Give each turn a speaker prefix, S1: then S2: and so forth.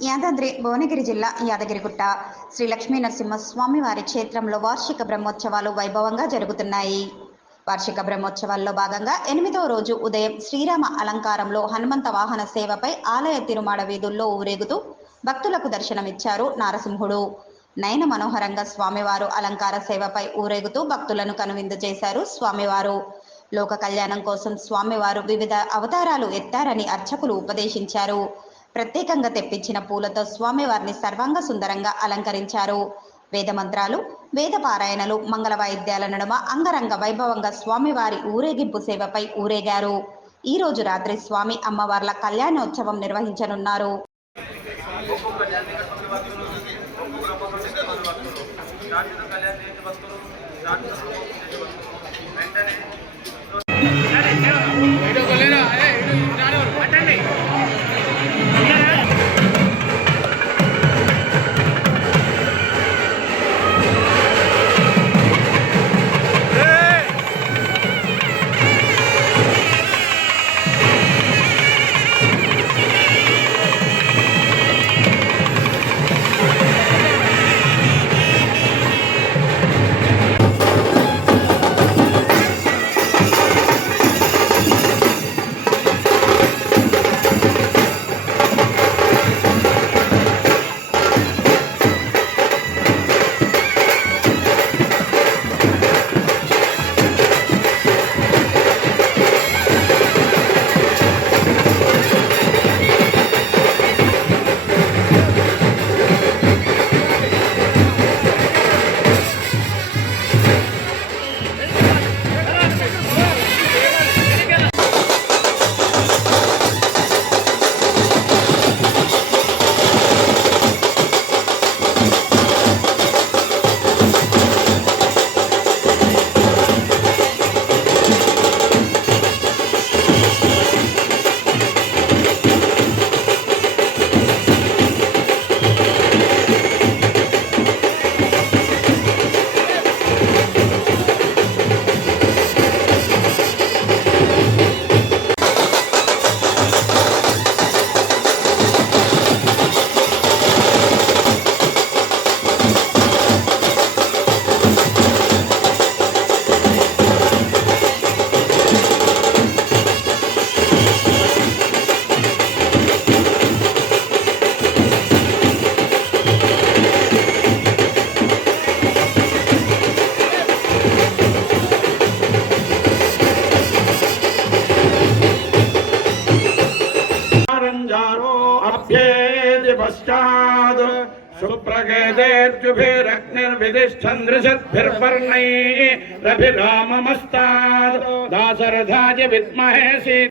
S1: యాదాద్రి భువనగిరి జిల్లా యాదగిరిగుట్ట. శ్రీ లక్ష్మీ నరసింహస్వామి స్వామివారి క్షేత్రంలో వార్షిక బ్రహ్మోత్సవాలు వైభవంగా జరుగుతున్నాయి. వార్షిక బ్రహ్మోత్సవాల్లో భాగంగా ఎనిమిదవ రోజు ఉదయం శ్రీరామ అలంకారంలో హనుమంత వాహన సేవపై ఆలయ తిరుమాడ వీధుల్లో ఊరేగుతూ భక్తులకు దర్శనమిచ్చారు నారసింహుడు. నయన మనోహరంగా స్వామివారు అలంకార సేవపై ఊరేగుతూ భక్తులను కనువిందు చేశారు స్వామివారు. లోక కళ్యాణం కోసం స్వామివారు వివిధ అవతారాలు ఎత్తారని అర్చకులు ఉపదేశించారు. ప్రత్యేకంగా తెప్పించిన పూలతో స్వామివారిని సర్వాంగ సుందరంగా అలంకరించారు. వేద మంత్రాలు వేద పారాయణలు మంగళ వాయిద్యాల నడుమ అంగరంగ వైభవంగా స్వామివారి ఊరేగింపు సేవపై ఊరేగారు. ఈ రోజు రాత్రి స్వామి అమ్మవార్ల కళ్యాణోత్సవం నిర్వహించనున్నారు.
S2: ఒక్కొక్క జాతి
S3: पश्चात् सुप्रगेदेर्जुभिरग्निर्विधिष्ठन्दृशद्भिर्वर्णैरभिराममस्ताद् दासरथाय विद्महे